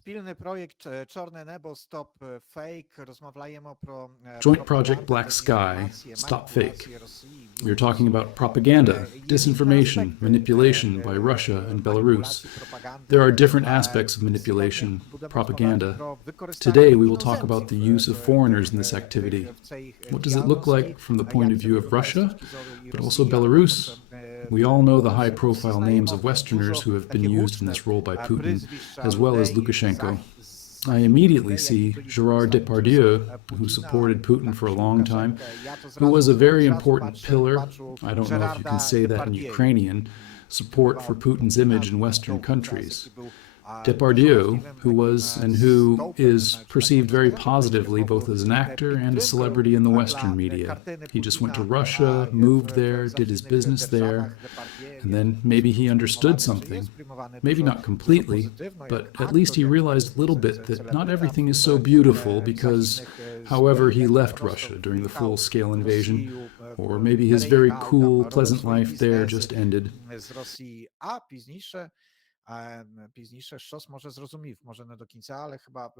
Спільний проєкт Чорне небо Stop Fake. Розмовляємо про Joint project пропаганду, Black Sky, дезінформацію, Stop Fake. маніпуляції Росії, We are talking about propaganda, disinformation, manipulation by Russia and Belarus. There are different aspects of manipulation, propaganda. Today we will talk about the use of foreigners in this activity. What does it look like from the point of view of Russia, but also Belarus? We all know the high-profile names of Westerners who have been used in this role by Putin, as well as Lukashenko. I immediately see Gérard Depardieu, who supported Putin for a long time, who was a very important pillar, I don't know if you can say that in Ukrainian, support for Putin's image in Western countries. Depardieu, who was and who is perceived very positively both as an actor and a celebrity in the Western media. He just went to Russia, moved there, did his business there, and then maybe he understood something. Maybe not completely, but at least he realized a little bit that not everything is so beautiful because, however, he left Russia during the full-scale invasion, or maybe his very cool, pleasant life there just ended. Пізніше щось може зрозумів, може не до кінця, але хіба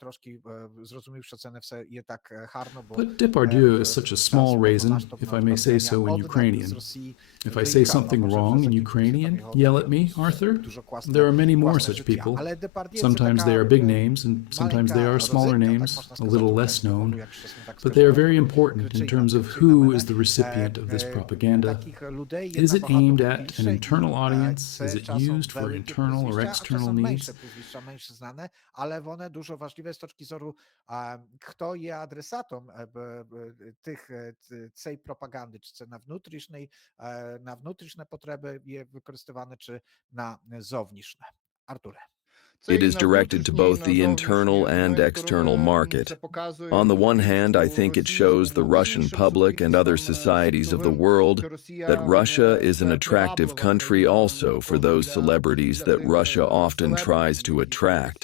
трошки зрозумів, що це не все є так гарно. But Depardieu is such a small raisin, if I may say so in Ukrainian. If I say something wrong in Ukrainian, yell at me, Arthur. There are many more such people. Sometimes they are big names, and sometimes they are smaller names, a little less known. But they are very important in terms of who is the recipient of this propaganda. Is it aimed at an internal audience? Is it used for internal or external needs? Але вони дуже важливі з точки зору, хто є адресатом цієї пропаганди, чи це на внутрішні потреби є використоване, чи на зовнішнє. Артуре. It is directed to both the internal and external market. On the one hand, I think it shows the Russian public and other societies of the world that Russia is an attractive country also for those celebrities that Russia often tries to attract,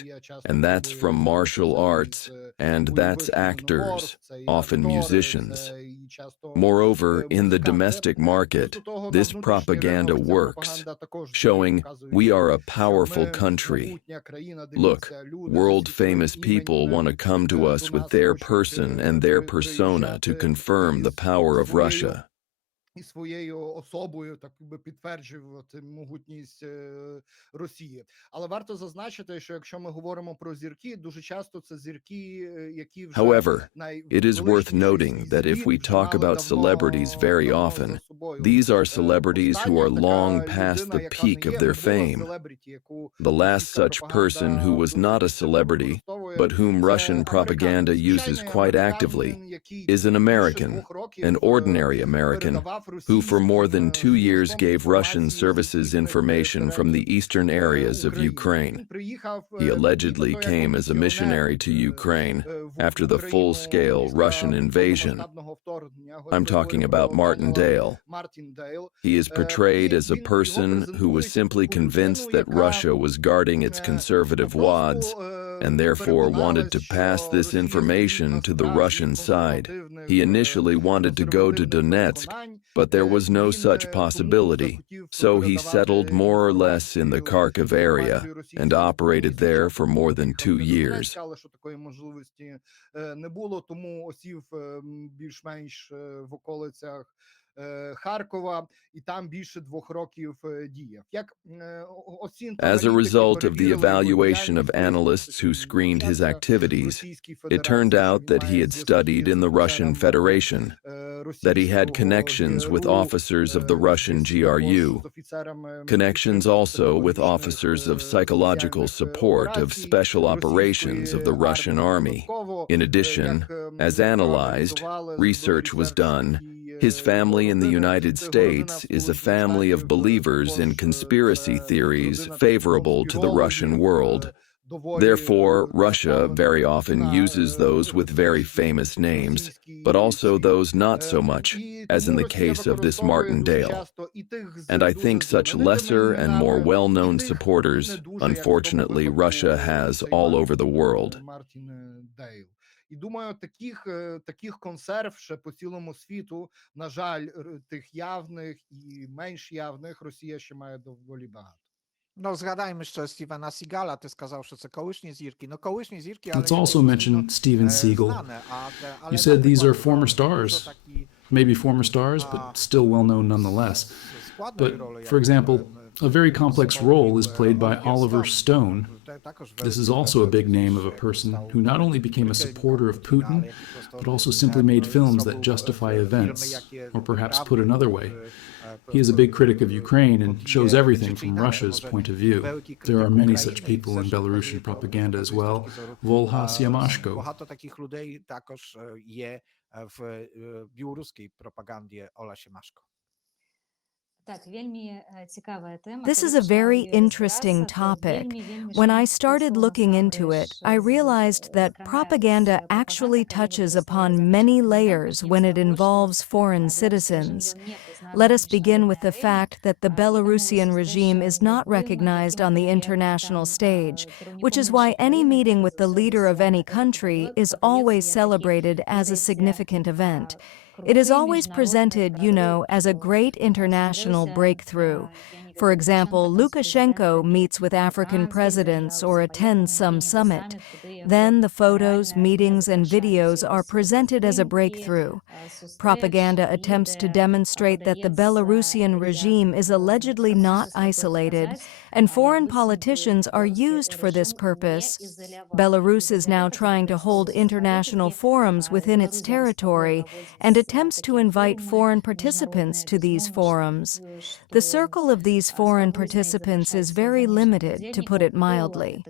and that's from martial arts, and that's actors, often musicians. Moreover, in the domestic market, this propaganda works, showing we are a powerful country. Look, world-famous people want to come to us with their person and their persona to confirm the power of Russia. І своєю особою так би підтверджувати могутність Росії. Але варто зазначити, що якщо ми говоримо про зірки, дуже часто це зірки, які вже However, it is worth noting that if we talk about celebrities very often, these are celebrities who are long past the peak of their fame. The last such person who was not a celebrity, but whom Russian propaganda uses quite actively, is an American, an ordinary American, who for more than 2 years gave Russian services information from the eastern areas of Ukraine. He allegedly came as a missionary to Ukraine after the full-scale Russian invasion. I'm talking about Martin Dale. He is portrayed as a person who was simply convinced that Russia was guarding its conservative wads and therefore wanted to pass this information to the Russian side. He initially wanted to go to Donetsk, but there was no such possibility, so he settled more or less in the Kharkiv area and operated there for more than 2 years. Харкова, і там більше 2 років діяв. As a result of the evaluation of analysts who screened his activities, it turned out that he had studied in the Russian Federation, that he had connections with officers of the Russian GRU, connections also with officers of psychological support of special operations of the Russian army. In addition, as analyzed, research was done. His family in the United States is a family of believers in conspiracy theories favorable to the Russian world. Therefore, Russia very often uses those with very famous names, but also those not so much, as in the case of this Martin Dale. And I think such lesser and more well-known supporters, unfortunately, Russia has all over the world. І думаю, таких консерв ще по цілому світу, на жаль, тих явних і менш явних, Росія ще має доволі багато. No, zgadajmy jeszcze Stevena Seagala, ty сказав, що це колишні зірки. No, колишні зірки, Let's ale also потенційно mention Steven Seagal. знане. You Але, said these are наприклад, former дуже stars, такі maybe former stars, but still well known nonetheless. складної But, ролі, for example, a very complex role is played by Oliver Stone. This is also a big name of a person who not only became a supporter of Putin, but also simply made films that justify events, or perhaps put another way, he is a big critic of Ukraine and shows everything from Russia's point of view. There are many such people in Belarusian propaganda as well. Volha Siamashko. Багато таких людей також є в білоруській пропаганді Оля Сімашко. This is a very interesting topic. When I started looking into it, I realized that propaganda actually touches upon many layers when it involves foreign citizens. Let us begin with the fact that the Belarusian regime is not recognized on the international stage, which is why any meeting with the leader of any country is always celebrated as a significant event. It is always presented, as a great international breakthrough. For example, Lukashenko meets with African presidents or attends some summit. Then the photos, meetings, and videos are presented as a breakthrough. Propaganda attempts to demonstrate that the Belarusian regime is allegedly not isolated, and foreign politicians are used for this purpose. Belarus is now trying to hold international forums within its territory and attempts to invite foreign participants to these forums. The circle of these foreign participants is very limited, to put it mildly.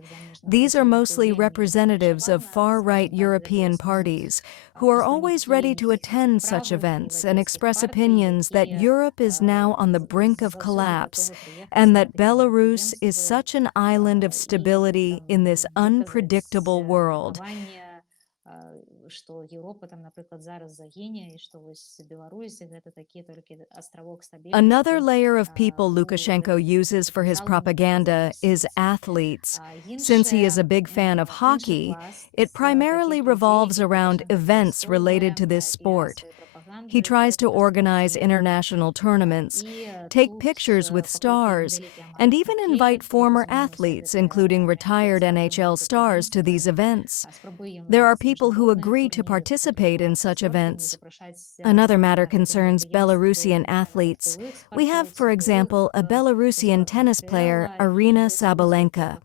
These are mostly representatives of far-right European parties who are always ready to attend such events and express opinions that Europe is now on the brink of collapse and that Belarus is such an island of stability in this unpredictable world. Another layer of people Lukashenko uses for his propaganda is athletes. Since he is a big fan of hockey, it primarily revolves around events related to this sport. He tries to organize international tournaments, take pictures with stars, and even invite former athletes, including retired NHL stars, to these events. There are people who agree to participate in such events. Another matter concerns Belarusian athletes. We have, for example, a Belarusian tennis player, Arina Sabalenka.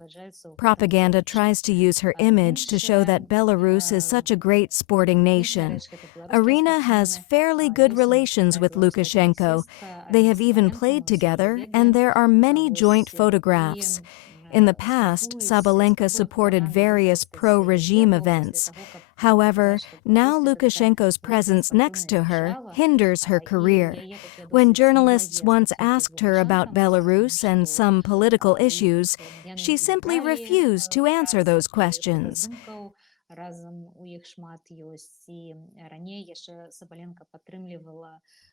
Propaganda tries to use her image to show that Belarus is such a great sporting nation. Arina has fairly good relations with Lukashenko. They have even played together, and there are many joint photographs. In the past, Sabalenka supported various pro-regime events. However, now Lukashenko's presence next to her hinders her career. When journalists once asked her about Belarus and some political issues, she simply refused to answer those questions.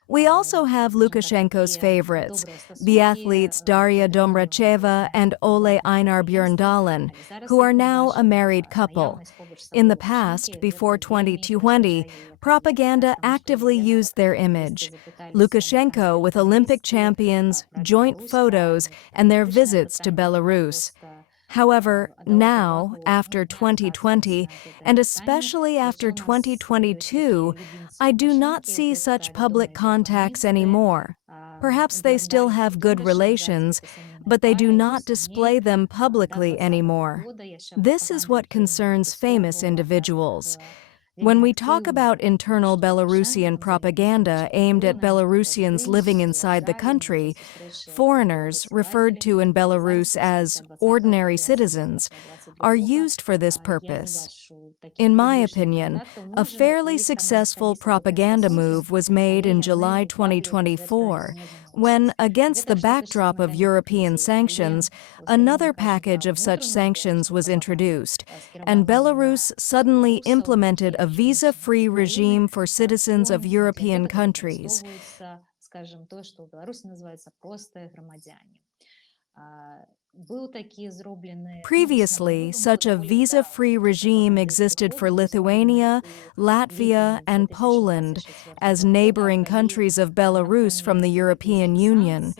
We also have Lukashenko's favorites, the athletes Daria Domracheva and Ole Einar Bjørndalen, who are now a married couple. In the past, before 2020, propaganda actively used their image. Lukashenko with Olympic champions, joint photos, and their visits to Belarus. However, now, after 2020, and especially after 2022, I do not see such public contacts anymore. Perhaps they still have good relations, but they do not display them publicly anymore. This is what concerns famous individuals. When we talk about internal Belarusian propaganda aimed at Belarusians living inside the country, foreigners, referred to in Belarus as ordinary citizens, are used for this purpose. In my opinion, a fairly successful propaganda move was made in July 2024, when, against the backdrop of European sanctions, another package of such sanctions was introduced, and Belarus suddenly implemented a visa-free regime for citizens of European countries. Previously, such a visa-free regime existed for Lithuania, Latvia, and Poland as neighboring countries of Belarus from the European Union.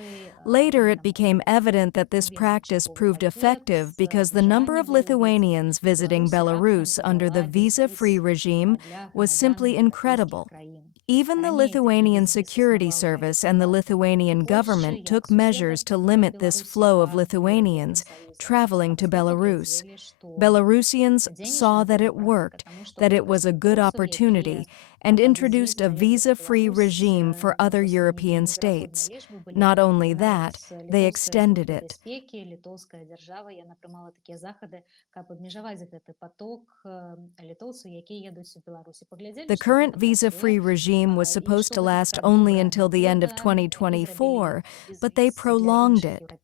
Later, it became evident that this practice proved effective because the number of Lithuanians visiting Belarus under the visa-free regime was simply incredible. Even the Lithuanian Security Service and the Lithuanian government took measures to limit this flow of Lithuanians traveling to Belarus. Belarusians saw that it worked, that it was a good opportunity, and introduced a visa-free regime for other European states. Not only that, they extended it. The current visa-free regime was supposed to last only until the end of 2024, but they prolonged it.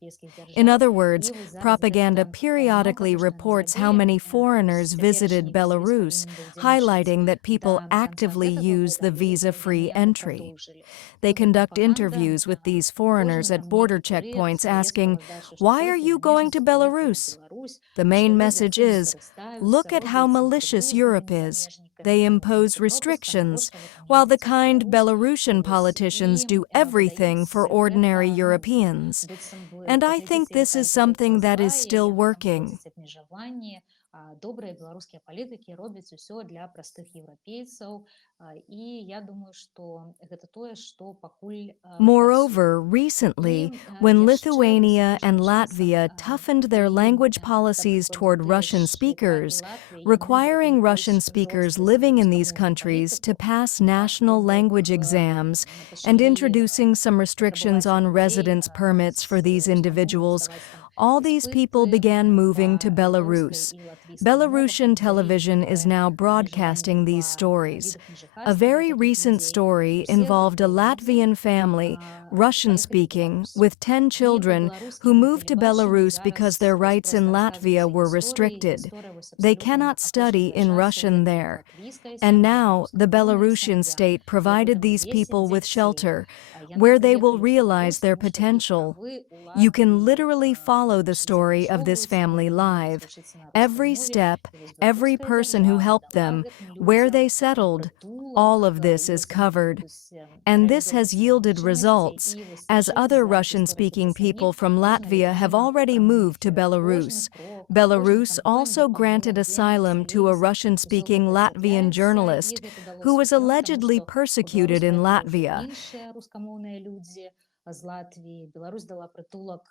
In other words, propaganda periodically reports how many foreigners visited Belarus, highlighting that people actively use the visa-free entry. They conduct interviews with these foreigners at border checkpoints asking, "Why are you going to Belarus?" The main message is, "Look at how malicious Europe is. They impose restrictions, while the kind Belarusian politicians do everything for ordinary Europeans." And I think this is something that is still working. Добрые белорусские политики робяць усё для простых еўрапейцаў, і я думаю, што гэта тое, што пакуль Moreover, recently, when Lithuania and Latvia toughened their language policies toward Russian speakers, requiring Russian speakers living in these countries to pass national language exams, and introducing some restrictions on residence permits for these individuals, all these people began moving to Belarus. Belarusian television is now broadcasting these stories. A very recent story involved a Latvian family, Russian-speaking, with 10 children, who moved to Belarus because their rights in Latvia were restricted. They cannot study in Russian there. And now, the Belarusian state provided these people with shelter, where they will realize their potential. You can literally follow the story of this family live. Every step, every person who helped them, where they settled, all of this is covered. And this has yielded results, as other Russian-speaking people from Latvia have already moved to Belarus. Belarus also granted asylum to a Russian-speaking Latvian journalist who was allegedly persecuted in Latvia. З Латвії. Білорусь дала притулок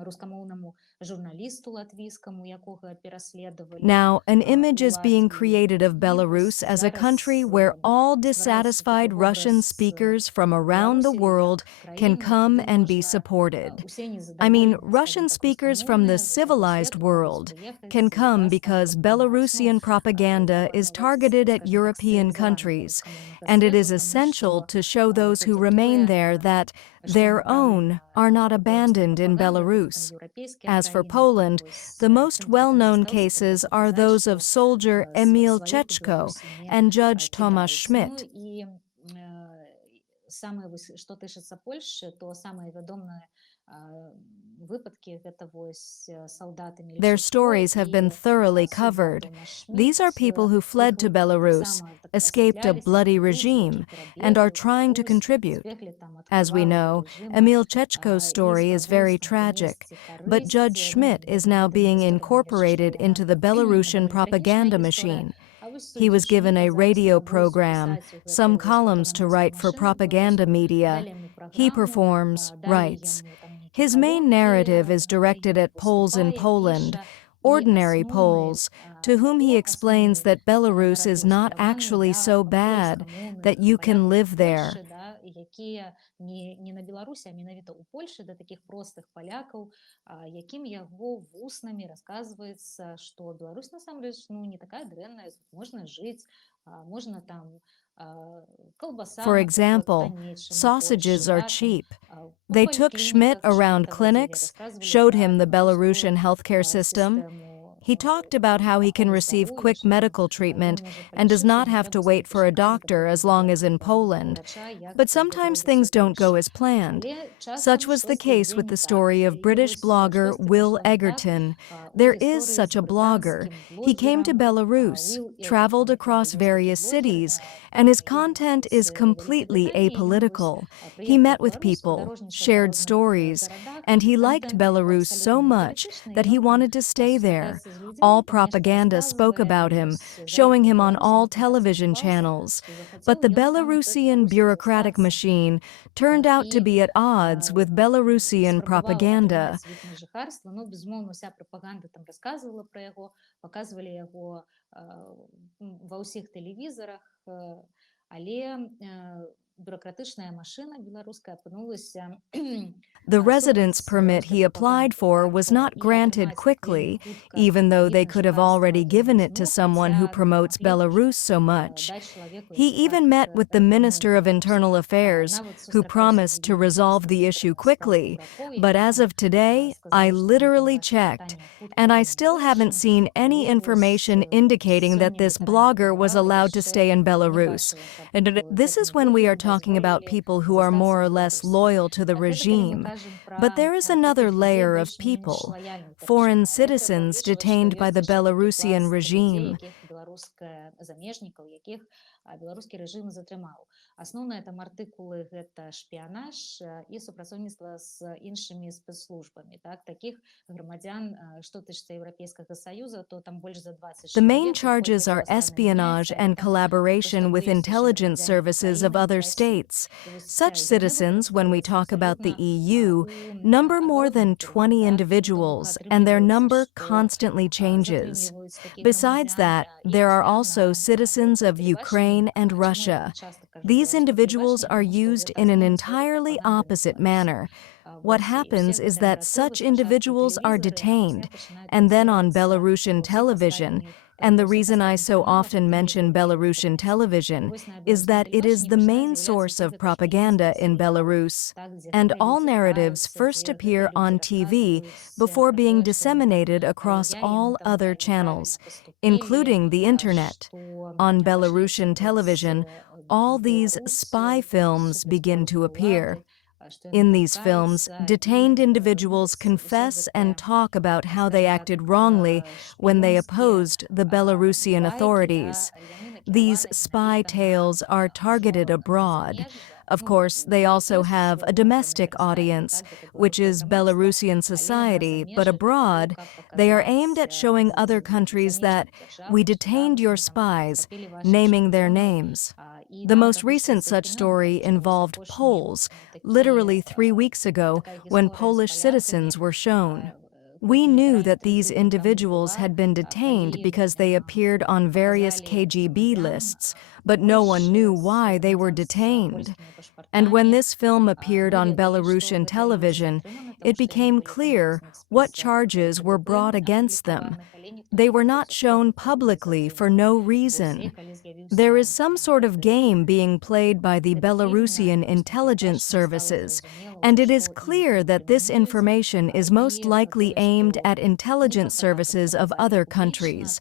рускомовному журналісту латвійському, якого переслідували. Now, an image is being created of Belarus as a country where all dissatisfied Russian speakers from around the world can come and be supported. I mean, Russian speakers from the civilized world can come because Belarusian propaganda is targeted at European countries, and it is essential to show those who remain there that their own are not abandoned in Belarus. As for Poland, the most well-known cases are those of soldier Emil Chechko and Judge Tomasz Schmidt. Что тычыцца Польшчы, то самыя вядомыя выпадкі гэта вось салдаты. Their stories have been thoroughly covered. These are people who fled to Belarus, escaped a bloody regime, and are trying to contribute. As we know, Emil Chechko's story is very tragic, but Judge Schmidt is now being incorporated into the Belarusian propaganda machine. He was given a radio program, some columns to write for propaganda media. He performs, writes. His main narrative is directed at Poles in Poland, ordinary Poles, to whom he explains that Belarus is not actually so bad, that you can live there. Не на Беларусі, а менавіта ў Польшы, да такіх простых палякаў, якім яго вуснамі расказваецца, што Беларусь насамрэч не такая дрэнная, можна жыць, можна там колбаса. For example, sausages are cheap. They took Schmidt around clinics, showed him the Belarusian healthcare system. He talked about how he can receive quick medical treatment and does not have to wait for a doctor as long as in Poland. But sometimes things don't go as planned. Such was the case with the story of British blogger Will Egerton. There is such a blogger. He came to Belarus, traveled across various cities, and his content is completely apolitical. He met with people, shared stories, and he liked Belarus so much that he wanted to stay there. All propaganda spoke about him, showing him on all television channels. But the Belarusian bureaucratic machine turned out to be at odds with Belarusian propaganda. Ну, безумовно, вся пропаганда там розказувала про його, показували його во всіх телевізорах, але бюрократична машина білоруська опинулася. The residence permit he applied for was not granted quickly, even though they could have already given it to someone who promotes Belarus so much. He even met with the Minister of Internal Affairs, who promised to resolve the issue quickly. But as of today, I literally checked, and I still haven't seen any information indicating that this blogger was allowed to stay in Belarus. And this is when we are talking about people who are more or less loyal to the regime. But there is another layer of people, foreign citizens detained by the Belarusian regime. Беларускі рэжым затрымаў. Асноўныя там артыкулы гэта шпіянаж і супрацоўніцтва з іншымі спецслужбамі, такіх грамадзян, што тычыцца Еўрапейскага Саюза, то там больш за 20 The main charges are espionage and collaboration with intelligence services of other states. Such citizens, when we talk about the EU, number more than 20 individuals, and their number constantly changes. Besides that, there are also citizens of Ukraine and Russia. These individuals are used in an entirely opposite manner. What happens is that such individuals are detained, and then on Belarusian television, and the reason I so often mention Belarusian television is that it is the main source of propaganda in Belarus, and all narratives first appear on TV before being disseminated across all other channels, including the internet. On Belarusian television, all these spy films begin to appear. In these films, detained individuals confess and talk about how they acted wrongly when they opposed the Belarusian authorities. These spy tales are targeted abroad. Of course, they also have a domestic audience, which is Belarusian society, but abroad, they are aimed at showing other countries that we detained your spies, naming their names. The most recent such story involved Poles, literally 3 weeks ago, when Polish citizens were shown. We knew that these individuals had been detained because they appeared on various KGB lists, but no one knew why they were detained. And when this film appeared on Belarusian television, it became clear what charges were brought against them. They were not shown publicly for no reason. There is some sort of game being played by the Belarusian intelligence services, and it is clear that this information is most likely aimed at intelligence services of other countries.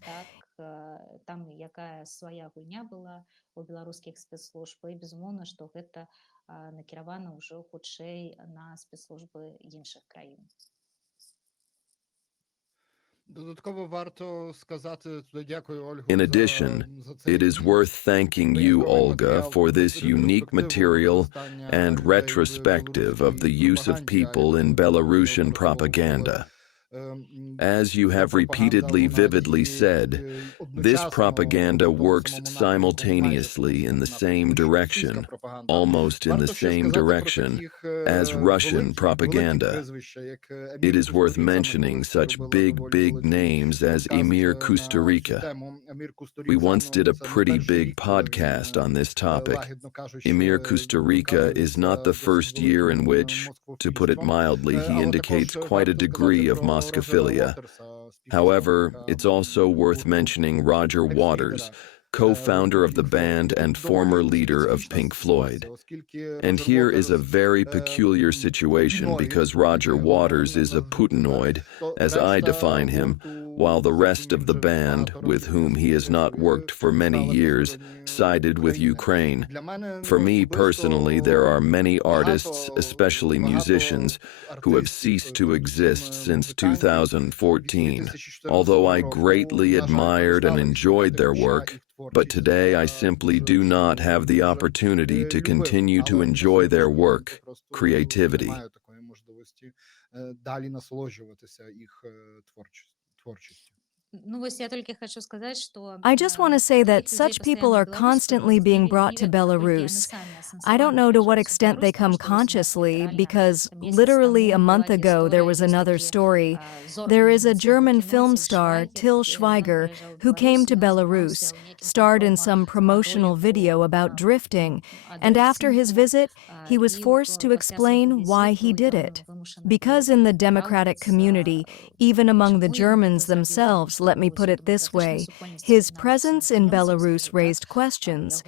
Там якая свая гульня была у беларускіх спецслужб, і безумоўна, што гэта накіравана ўжо хутчэй на спецслужбы іншых краін. In addition, it is worth thanking you, Olga, for this unique material and retrospective of the use of people in Belarusian propaganda. As you have repeatedly vividly said, this propaganda works simultaneously in the same direction, almost in the same direction, as Russian propaganda. It is worth mentioning such big names as Emir Kusturica. We once did a pretty big podcast on this topic. Emir Kusturica is not the first year in which, to put it mildly, he indicates quite a degree of Moskophilia. However, it's also worth mentioning Roger Waters, co-founder of the band and former leader of Pink Floyd. And here is a very peculiar situation because Roger Waters is a Putinoid, as I define him, while the rest of the band, with whom he has not worked for many years, sided with Ukraine. For me personally, there are many artists, especially musicians, who have ceased to exist since 2014. Although I greatly admired and enjoyed their work, but today I simply do not have the opportunity to continue to enjoy their work, creativity. Далі насолоджуватися їх творчістю. I just want to say that such people are constantly being brought to Belarus. I don't know to what extent they come consciously, because literally a month ago there was another story. There is a German film star, Till Schweiger, who came to Belarus, starred in some promotional video about drifting, and after his visit, he was forced to explain why he did it. Because in the democratic community, even among the Germans themselves, let me put it this way, his presence in Belarus raised questions.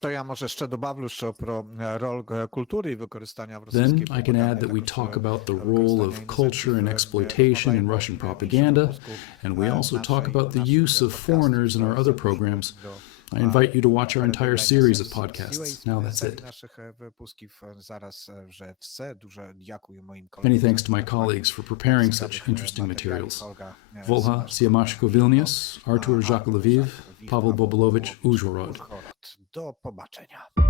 To ja może jeszcze dobawлю, що про роль культури і використання в Then російській I can add that we talk about the role of culture and exploitation in Russian propaganda, and we also talk about the use of foreigners in our other programs. I invite you to watch our entire series of podcasts. Now that's it. Many thanks to my colleagues for preparing such interesting materials. Volha Siamashko Vilnius, Artur Zhakov Lviv, Pavel Bobolovich Uzhhorod. Do pobaczenia.